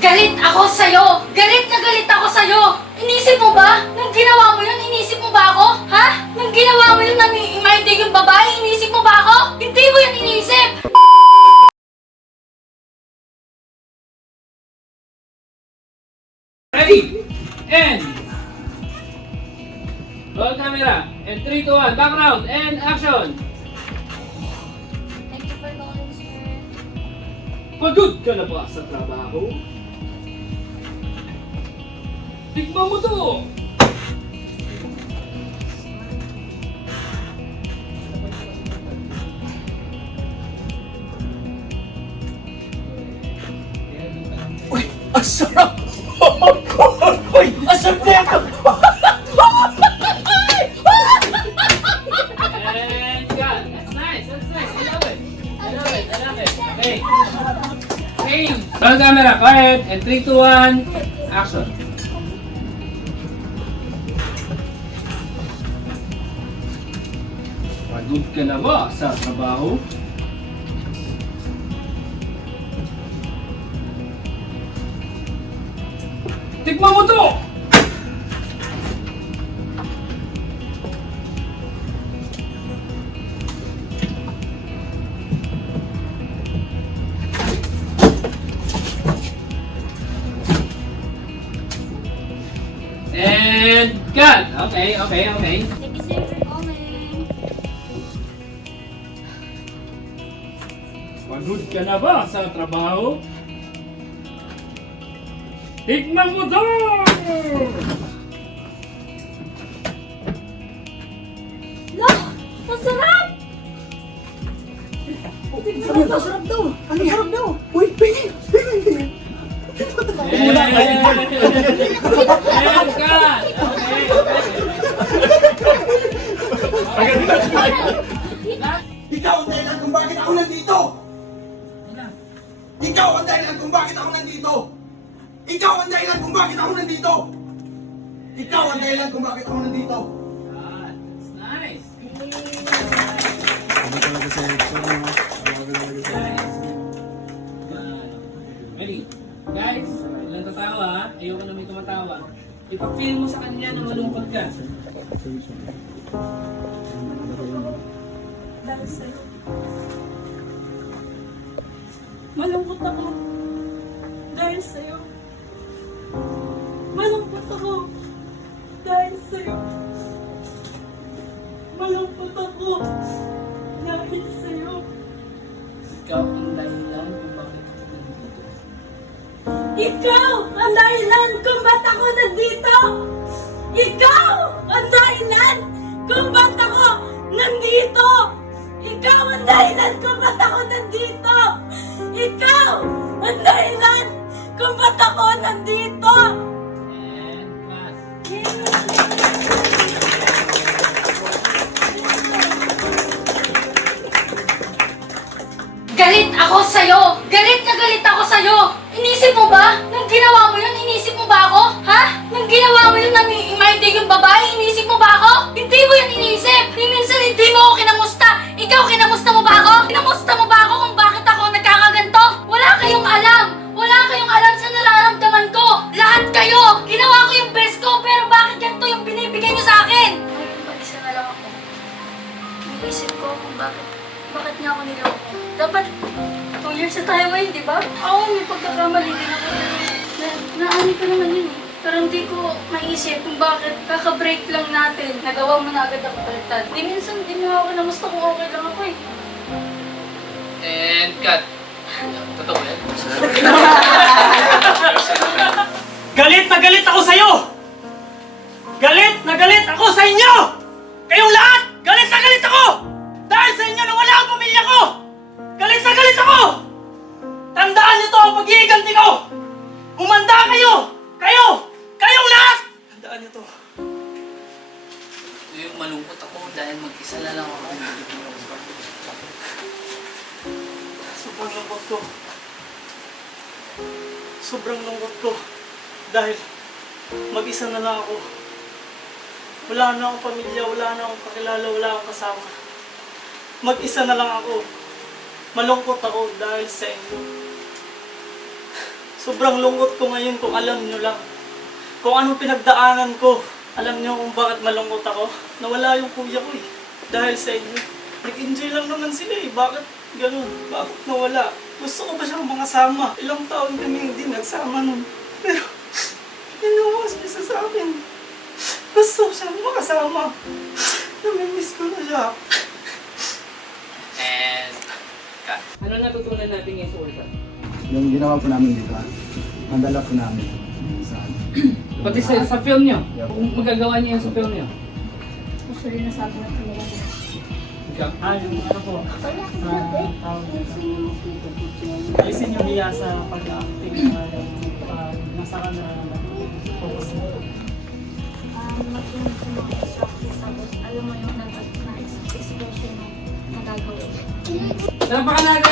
Galit ako sa'yo! Galit na galit ako sa'yo! Inisip mo ba? Nung ginawa mo yun, inisip mo ba ako? Ha? Nung ginawa mo yun, nami-imiday yung babae, inisip mo ba ako? Hindi mo yan inisip! Ready, and roll camera, and 3, 2, 1, background, and action! Thank you for calling, sir. Pagod ka na ba sa trabaho? Tignan mo to! Uy, ang sarap! Uy, ang sarap na yan! And cut! That's nice, that's nice. I love it. I love it, I love it. Okay. Okay. Roll camera, quiet, and 3, 2, 1, action. Pagod ka na ba sa trabaho? Tikman mo to! And cut! Okay, okay, okay. Thank you, sir, for calling. Pagod ka na ba sa trabaho? Tikman mo to! No! Masarap! Ang sarap daw! Ang sarap daw! Uy, pingin! Pingin! And cut! Okay, Ikaw ang dahilan kung bakit ako nandito! Ikaw ang dahilan kung bakit ako nandito! Ikaw ang dahilan kung bakit ako nandito! Ikaw ang dahilan kung bakit ako nandito! That's nice. Ready? Guys, ilang tatawa ha? Ayoko na may tumatawa. Ipa-feel mo sa kanya na malungkot ka. Dahil sa'yo. Malungkot ako. Dahil sa'yo. Malungkot ako. Dahil sa'yo. Malungkot ako. Dahil sa'yo. Ikaw ang dahilan kung bakit ako nandito. Ikaw ang dahilan kung ba't ako nandito! Ikaw ang dahilan kung ba't ako nandito! Ikaw ang dahilan kung ba't ako nandito! Ikaw ang dahilan kung ba't ako nandito! And cut. Galit ako sa'yo! Galit na galit ako sa'yo! Inisip mo ba? Nung ginawa mo yun, inisip mo ba ako? Ha? Nung ginawa mo yun, nami-imiday yung babae, inisip mo ba ako? Hindi mo yan inisip! Minsan hindi mo ako kinamusta! Ikaw, kinamusta mo ba ako? Kinamusta mo ba ako kung bakit ako nagkakaganto? Wala kayong alam! Wala kayong alam sa nararamdaman ko! Lahat kayo! Ginawa ko yung best ko, pero bakit ganito yung binibigay niyo sa akin? Ngayon, mag-isa na lang ako. Iniisip ko kung bakit niya ako niloko. Dapat 2 years na tayo ngayon, di ba? Ako, may pagkakamali din ako. Naani ko naman yun eh. Pero hindi ko maisip kung bakit kaka-break lang natin. Nagawa mo na agad ako baliktad. Di minsan, di mo ako namusta kung okay lang ako eh. And cut. Totoo yan? Galit na galit ako sa'yo! Galit na galit ako sa inyo! Kayong lahat! Galit na galit ako! Dahil sa inyo nawala ang pamilya ko! Galit na galit ako! Tandaan niyo to ang pag-iiganti ko! Humanda kayo! Kayo! Kayong lahat! Tandaan niyo to. Yung malungkot ako dahil mag-isa na lang ako. Sobrang lungkot ko. Sobrang lungkot ko. Dahil mag-isa na lang ako. Wala na akong pamilya, wala na akong kakilala, wala akong kasama. Mag-isa na lang ako. Malungkot ako dahil sa inyo. Sobrang lungkot ko ngayon kung alam nyo lang. Kung anong pinagdaanan ko. Alam nyo kung bakit malungkot ako? Nawala yung kuya ko eh. Dahil sa inyo. Nag-enjoy lang naman sila eh. Bakit ganun? Bakit nawala? Gusto ko ba siyang makasama? Ilang taon kami hindi nagsama nun. Pero, ginawa siya sa akin. Gusto ko siyang makasama. Namimiss ko na siya. And cut. Ano natutunan natin ngayon sa Ultra? Yung ginawa po namin dito, mandala po namin sa Pati sa film nyo. Kung magagawa niyo yung sa film nyo. Actually, nasabi na talaga na. Ikaw? Yung ano po, ayusin yung hiya sa pag-acting na nasa camera naman. Focus mo. Mag-ingat sa mga practice tapos alam mo yung nag-expression na nagagawin. Napakalaga